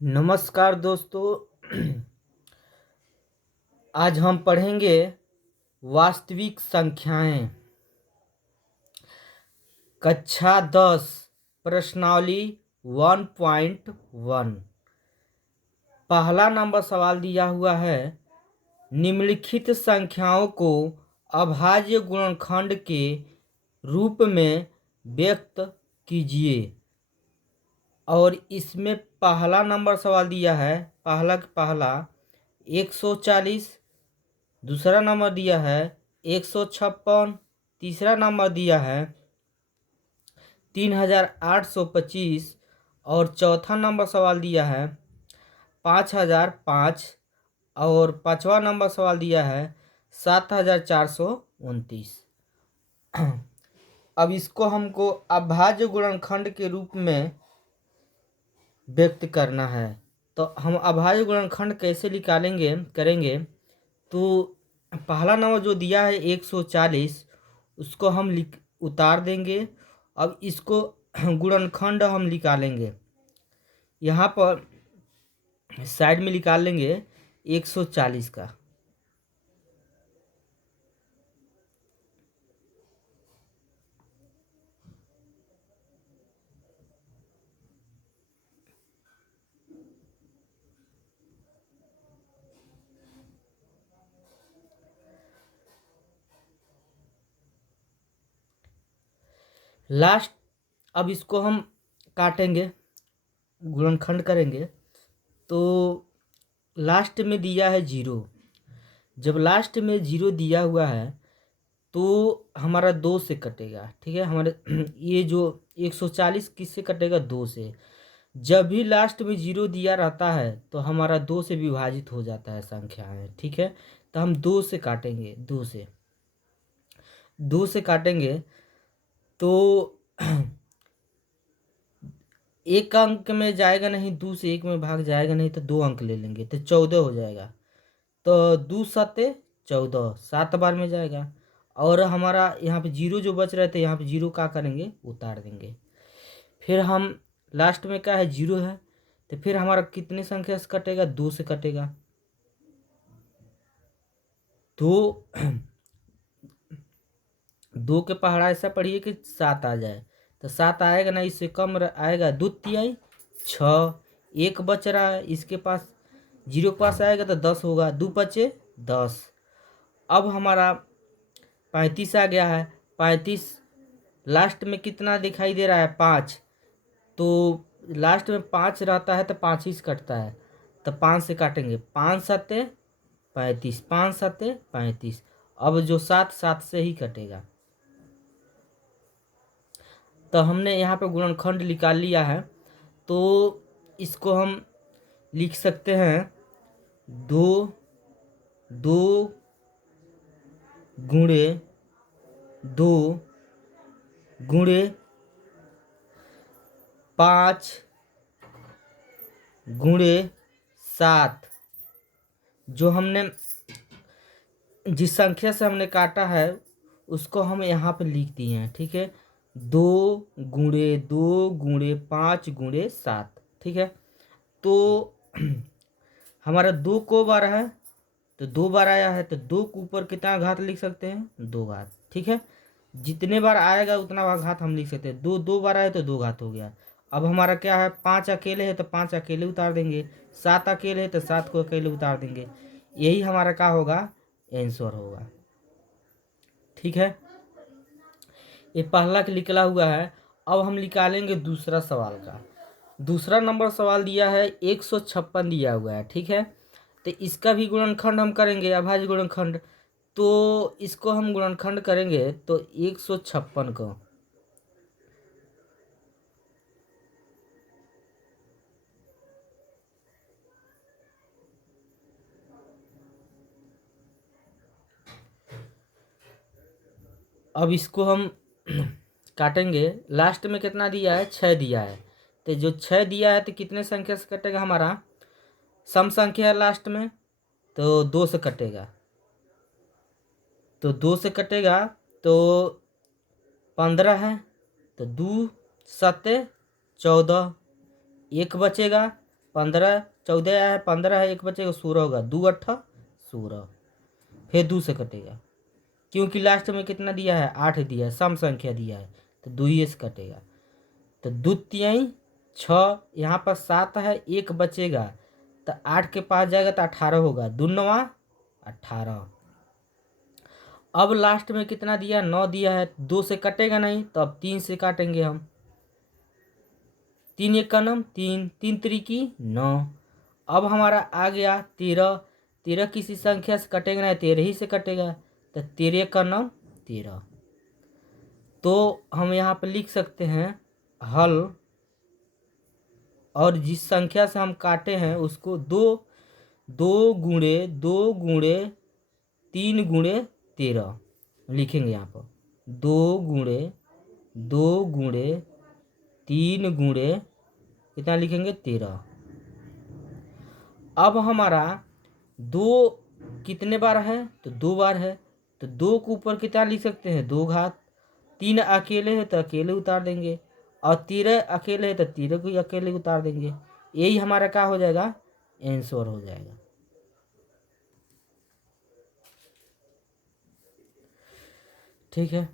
नमस्कार दोस्तों। आज हम पढ़ेंगे वास्तविक संख्याएं, कक्षा 10 प्रश्नावली 1.1। पहला नंबर सवाल दिया हुआ है, निम्नलिखित संख्याओं को अभाज्य गुणनखंड के रूप में व्यक्त कीजिए। और इसमें पहला नंबर सवाल दिया है, पहला 140, दूसरा नंबर दिया है 156, तीसरा नंबर दिया है 3825 और चौथा नंबर सवाल दिया है 5005 और पांचवा नंबर सवाल दिया है 7429। अब इसको हमको अभाज्य गुणनखंड के रूप में व्यक्त करना है। तो हम अभाज्य गुणनखंड कैसे निकालेंगे करेंगे, तो पहला नंबर जो दिया है 140 उसको हम उतार देंगे। अब इसको गुणनखंड हम निकालेंगे, यहाँ पर साइड में निकाल लेंगे 140 का। लास्ट अब इसको हम काटेंगे, गुणनखंड करेंगे। तो लास्ट में दिया है 0। जब लास्ट में 0 दिया हुआ है तो हमारा 2 से कटेगा। ठीक है, हमारे ये जो 140 किससे कटेगा? 2 से। जब भी लास्ट में 0 दिया रहता है तो हमारा 2 से विभाजित हो जाता है संख्या है। ठीक है, तो हम 2 से काटेंगे, 2 से काटेंगे तो एक अंक में जाएगा नहीं, 2 से 1 में भाग जाएगा नहीं, तो 2 अंक ले लेंगे तो 14 हो जाएगा। तो 2 सत्ते 14, 7 बार में जाएगा। और हमारा यहाँ पे 0 जो बच रहे थे, यहाँ पे 0 क्या करेंगे? उतार देंगे। फिर हम लास्ट में क्या है? 0 है, तो फिर हमारा कितने संख्या से कटेगा? 2 से कटेगा। तो 2 के पहाड़ा ऐसा पढ़िए कि 7 आ जाए, तो 7 आएगा ना, इससे कम आएगा। 2 तिहाई 6, 1 बच रहा है, इसके पास 0 के पास आएगा तो 10 होगा। 2 बचे 10। अब हमारा 35 आ गया है। 35 लास्ट में कितना दिखाई दे रहा है? 5। तो लास्ट में 5 रहता है तो 5 ही से कटता है, तो 5 से काटेंगे। 5 सत्ते 35, 5 सत्ते 35। अब जो 7 से ही कटेगा। तो हमने यहाँ पे गुणनखंड निकाल लिया है। तो इसको हम लिख सकते हैं 2 गुणे 2 गुणे 5 गुणे 7। जो हमने जिस संख्या से हमने काटा है उसको हम यहाँ पे लिख दिए हैं। ठीक है, 2 गुणे 2 गुणे 5 गुणे 7। ठीक है, तो हमारा 2 को बार है तो 2 बार आया है, तो 2 के ऊपर कितना घात लिख सकते हैं? 2 घात। ठीक है, जितने बार आएगा उतना बार घात हम लिख सकते हैं। 2 बार आए तो 2 घात हो गया। अब हमारा क्या है? 5 अकेले है तो 5 अकेले उतार देंगे, 7 अकेले है तो 7 को अकेले उतार देंगे। यही हमारा क्या होगा? आंसर होगा। ठीक है, ये पहला का निकला हुआ है। अब हम निकालेंगे दूसरा सवाल का। दूसरा नंबर सवाल दिया है 156 दिया हुआ है। ठीक है, तो इसका भी गुणनखंड हम करेंगे, अभाज्य गुणनखंड। तो इसको हम गुणनखंड करेंगे तो 156 को अब इसको हम काटेंगे। लास्ट में कितना दिया है? 6 दिया है, तो जो 6 दिया है तो कितने संख्या से कटेगा? हमारा सम संख्या है लास्ट में, तो 2 से कटेगा। तो 2 से कटेगा तो 15 है, तो 2 सत्ते 14, 1 बचेगा 15 14 आया है, 15 है, एक बचेगा 16 होगा, 2 8 16, फिर 2 से कटेगा क्योंकि लास्ट में कितना दिया है 8 दिया है, सम संख्या दिया है तो 2 ही से कटेगा। तो 2 तिहाई 6, यहाँ पर 7 है, एक बचेगा तो 8 के पास जाएगा तो 18 होगा, 2 9 18। अब लास्ट में कितना दिया 9 दिया है, 2 से कटेगा नहीं तो अब 3 से काटेंगे हम, 3 एक का नम 3, 3 त्रिकी 9। अब हमारा आ गया 13, 13 किसी संख्या से कटेगा नहीं, 13 ही से कटेगा तो 13 का नम 13। तो हम यहाँ पे लिख सकते हैं हल, और जिस संख्या से हम काटे हैं उसको 2 2 गुणे 2 गुणे 3 गुणे 13 लिखेंगे यहाँ पर, 2 गुणे 2 गुणे 3 गुणे कितना लिखेंगे 13। अब हमारा 2 कितने बार है तो 2 बार है, तो 2 के ऊपर कितना लिख सकते हैं 2 घात, 3 अकेले है तो अकेले उतार देंगे, और 13 अकेले है तो 13 को ही अकेले उतार देंगे। यही हमारा क्या हो जाएगा आंसर हो जाएगा। ठीक है,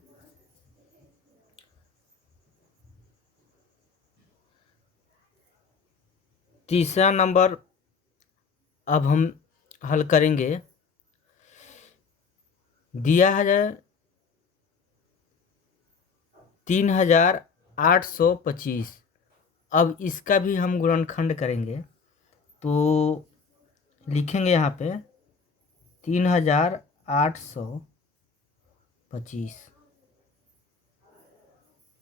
तीसरा नंबर अब हम हल करेंगे। दिया है 3825, अब इसका भी हम गुणनखंड करेंगे तो लिखेंगे यहाँ पे 3825।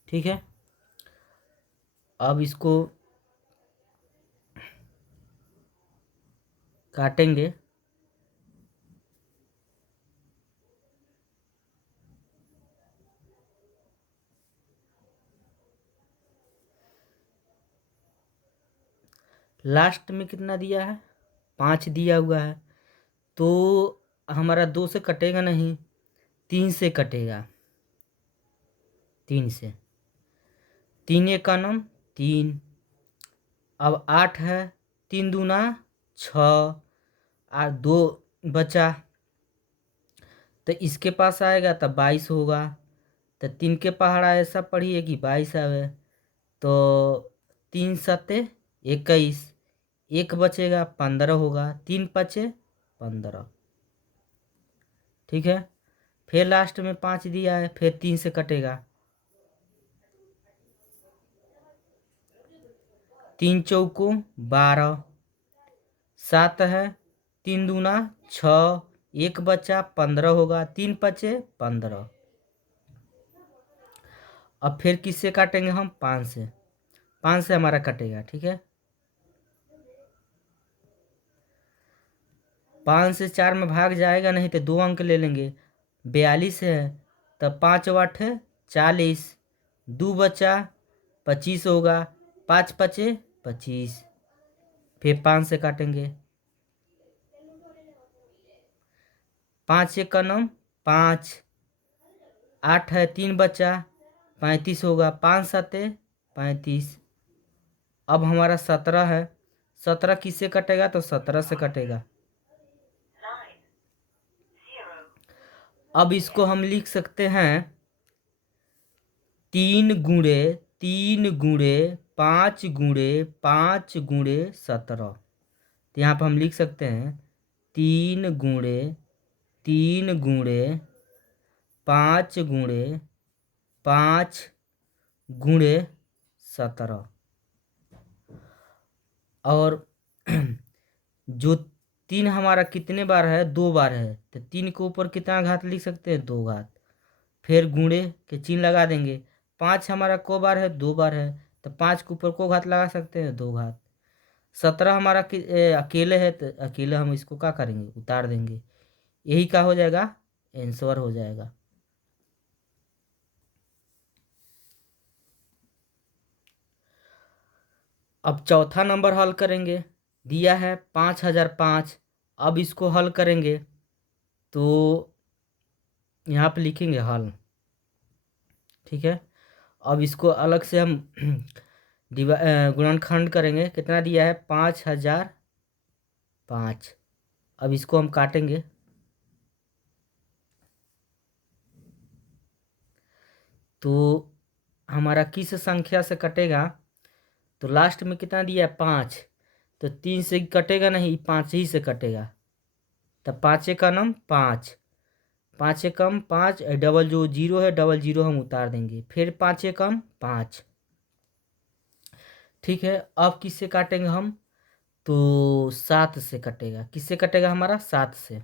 ठीक है, अब इसको काटेंगे। लास्ट में कितना दिया है 5 दिया हुआ है, तो हमारा 2 से कटेगा नहीं, 3 से कटेगा, 3 से, 3 एक का नम 3। अब 8 है, 3 दूना 6, और 2 बचा तो इसके पास आएगा तो 22 होगा, तो 3 के पहाड़ा ऐसा पढ़िए कि 22 आवे, तो 3 सत्ते 21, एक बचेगा 15 होगा, 3 पचे 15। ठीक है, फिर लास्ट में 5 दिया है, फिर 3 से कटेगा, 3 चौको 12, 7 है, 3 दूना 6, एक बचा 15 होगा, 3 पचे 15। अब फिर किससे काटेंगे हम 5 से, 5 से हमारा कटेगा। ठीक है, 5 से 4 में भाग जाएगा नहीं तो 2 अंक ले लेंगे, 42 है तब 5 8 40, 2 बचा 25 होगा, 5 पचे 25, फिर 5 से काटेंगे, 5 एक का नम 5, 8 है 3 बचा 35 होगा, 5 सत्ते 35। अब हमारा 17 है, 17 किससे कटेगा तो 17 से कटेगा। अब इसको हम लिख सकते हैं 3 गुणे 3 गुणे 5 गुणे 5 गुणे 17। तो यहाँ पर हम लिख सकते हैं 3 गुणे 3 गुणे 5 गुणे 5 गुणे 17। और जो 3 हमारा कितने बार है 2 बार है, तो 3 के ऊपर कितना घात लिख सकते हैं 2 घात, फिर गुणे के चिन्ह लगा देंगे। 5 हमारा को बार है 2 बार है, तो 5 के ऊपर को घात लगा सकते हैं 2 घात। 17 हमारा अकेले है तो अकेले हम इसको क्या करेंगे उतार देंगे, यही क्या हो जाएगा आंसर हो जाएगा। अब चौथा नंबर हल करेंगे। दिया है 5005, अब इसको हल करेंगे तो यहाँ पे लिखेंगे हल। ठीक है, अब इसको अलग से हम गुणनखंड करेंगे। कितना दिया है 5005। अब इसको हम काटेंगे। तो हमारा किस संख्या से कटेगा, तो लास्ट में कितना दिया है 5, तो 3 से कटेगा नहीं, 5 ही से कटेगा। तब 5 का नाम 5, 5 एकम 5, डबल जो जीरो है डबल जीरो हम उतार देंगे, फिर 5 एकम 5। ठीक है, अब किससे काटेंगे हम, तो 7 से कटेगा। किससे कटेगा हमारा 7 से।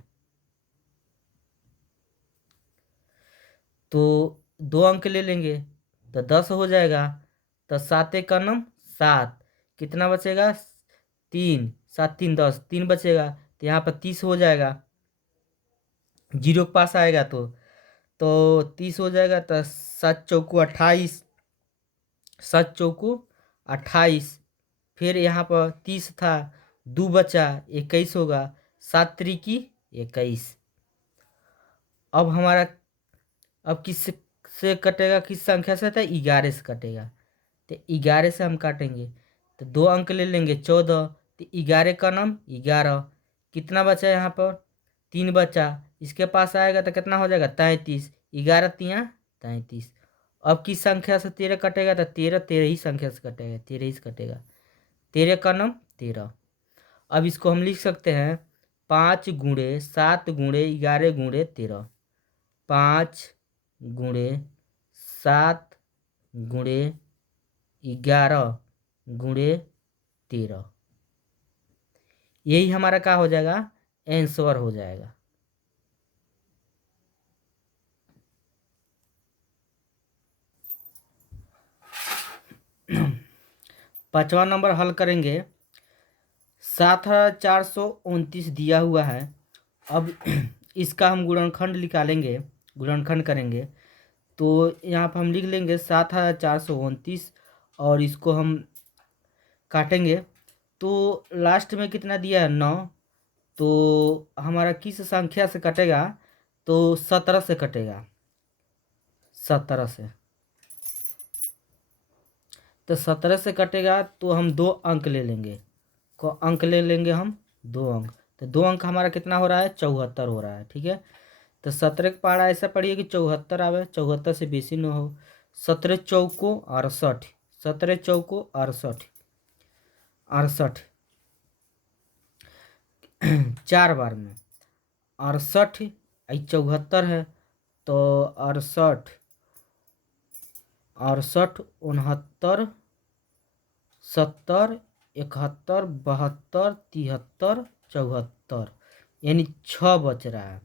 तो 2 अंक ले लेंगे तो 10 हो जाएगा। तो 7 का नाम 7, कितना बचेगा 3, 7 3 10, 3 बचेगा। तो यहाँ पर 30 हो जाएगा, जीरो के पास आएगा तो 30 हो जाएगा। तो 7 चौको 28, 7 चौको 28, फिर यहाँ पर 30 था, 2 बचा 21 होगा, 7 त्रिकी 21। अब हमारा, अब किस से कटेगा, किस संख्या से था 11 से कटेगा। तो 11 से हम काटेंगे तो 2 अंक ले लेंगे 14, तो 11 का नाम 11, कितना बचा यहाँ पर 3 बचा, इसके पास आएगा तो कितना हो जाएगा 33, 11 तिया 33। अब किस संख्या से 13 कटेगा, तो 13 13 ही संख्या से कटेगा, 13 ही से कटेगा, 13 का नाम 13। अब इसको हम लिख सकते हैं 5 गुणे 7 गुणे 11 गुणे 13, 5 गुणे 7 गुणे 11 गुणे 13, यही हमारा क्या हो जाएगा, आंसर हो जाएगा। पांचवा नंबर हल करेंगे। 7429 दिया हुआ है। अब इसका हम गुणनखंड निकालेंगे, गुणनखंड करेंगे। तो यहाँ पर हम लिख लेंगे 7429 और इसको हम काटेंगे। तो लास्ट में कितना दिया है 9, तो हमारा किस संख्या से कटेगा, तो 17 से कटेगा, 17 से। तो 17 से कटेगा तो हम 2 अंक ले लेंगे, को अंक ले लेंगे हम 2 अंक। तो 2 अंक हमारा कितना हो रहा है 74 हो रहा है। ठीक है, तो 17 का पहाड़ा ऐसा पढ़िए कि 74 आवे, 74 से बेसी न हो। 17 चौको 68, 17 चौको 68, 68 4 बार में 68, 74 है तो 68, 68 69 70 71 72 73 74, यानी 6 बच रहा है।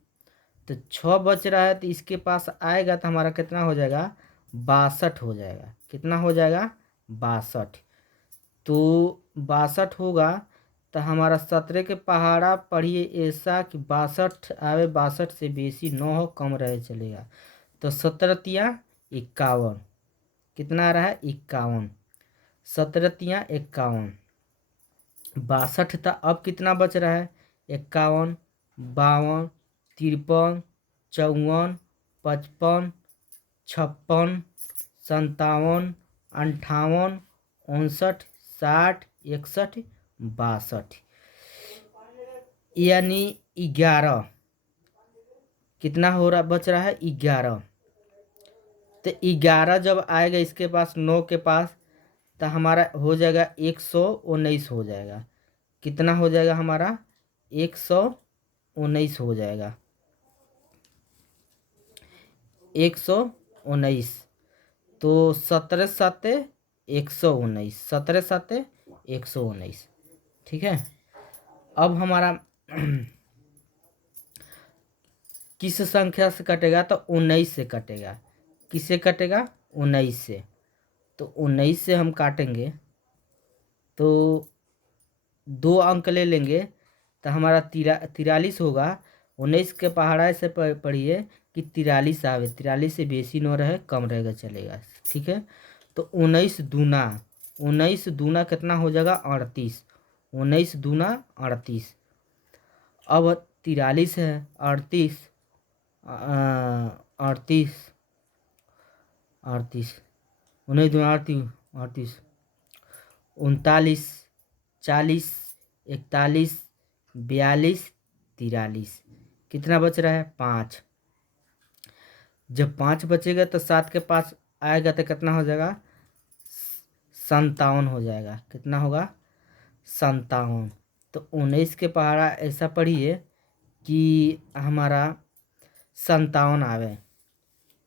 तो 6 बच रहा है तो इसके पास आएगा तो हमारा कितना हो जाएगा 62 हो जाएगा। कितना हो जाएगा 62। तो 62 होगा तो हमारा 17 के पहाड़ा पढ़िए ऐसा कि 62 आवे, 62 से बेसी न हो, कम रहे चलेगा। तो 17 तिया 51, कितना आ रहा है 51, 17 तिया 51, 62 था। अब कितना बच रहा है 51, 52, 53, 54, 55, 56, 57, 58, 59, 60, 61, 62, यानी 11। कितना हो रहा बच रहा है 11। तो 11 जब आएगा इसके पास 9 के पास, तो हमारा हो जाएगा 119 हो जाएगा। कितना हो जाएगा हमारा 119 हो जाएगा, 119। तो 17 7 119, 17 7 119। ठीक है, अब हमारा किस संख्या से कटेगा, तो 19 से कटेगा। किससे कटेगा 19 से। तो 19 से हम काटेंगे तो 2 अंक ले लेंगे तो हमारा 43 होगा। 19 के पहाड़ा से पढ़िए कि 43 आवे, 43 से बेसी न रहे, कम रहेगा चलेगा। ठीक है, तो 19 दूना, 19 दूना कितना हो जाएगा 38, 19 दूना 38। अब 43 है 38, 38, 19 दूना 38, 38, 39, 40, 41, 42, 43। कितना बच रहा है? 5। जब 5 बचेगा तो 7 के पास आएगा तो कितना हो जाएगा? 57 हो जाएगा। कितना होगा? 57। तो 19 के पहाड़ा ऐसा पढ़िए कि हमारा 57 आवे।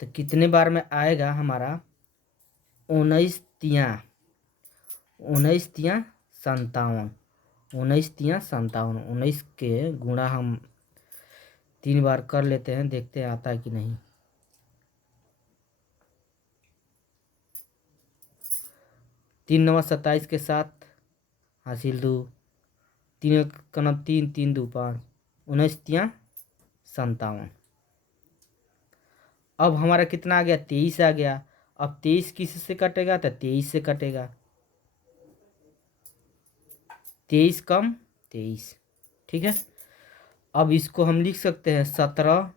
तो कितने बार में आएगा हमारा? 19 तियाँ 57। 19 तियाँ 57। 19 के गुणा हम 3 बार कर लेते हैं, देखते हैं आता है कि नहीं। 3 9 27 के साथ हासिल 2, 3 का 3, 3 2 5, 19 तियाँ 57। अब हमारा कितना आ गया? 23 आ गया। अब 23 किस से कटेगा? तो 23 से कटेगा। 23 कम 23। ठीक है। अब इसको हम लिख सकते हैं 17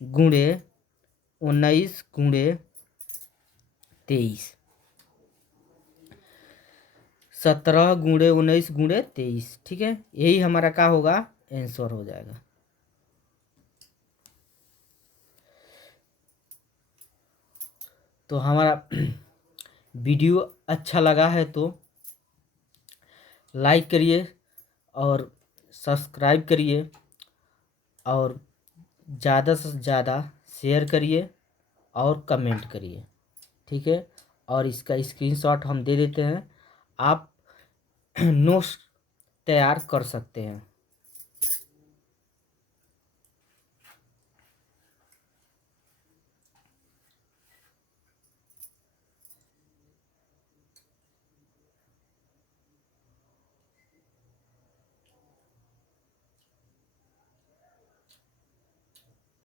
गुणे 19 गुणे 23। 17 गुणे 19 गुणे 23। ठीक है, यही हमारा क्या होगा? आंसर हो जाएगा। तो हमारा वीडियो अच्छा लगा है तो लाइक करिए और सब्सक्राइब करिए और ज़्यादा से ज़्यादा शेयर करिए और कमेंट करिए। ठीक है, और इसका स्क्रीनशॉट हम दे देते हैं, आप नोट्स तैयार कर सकते हैं।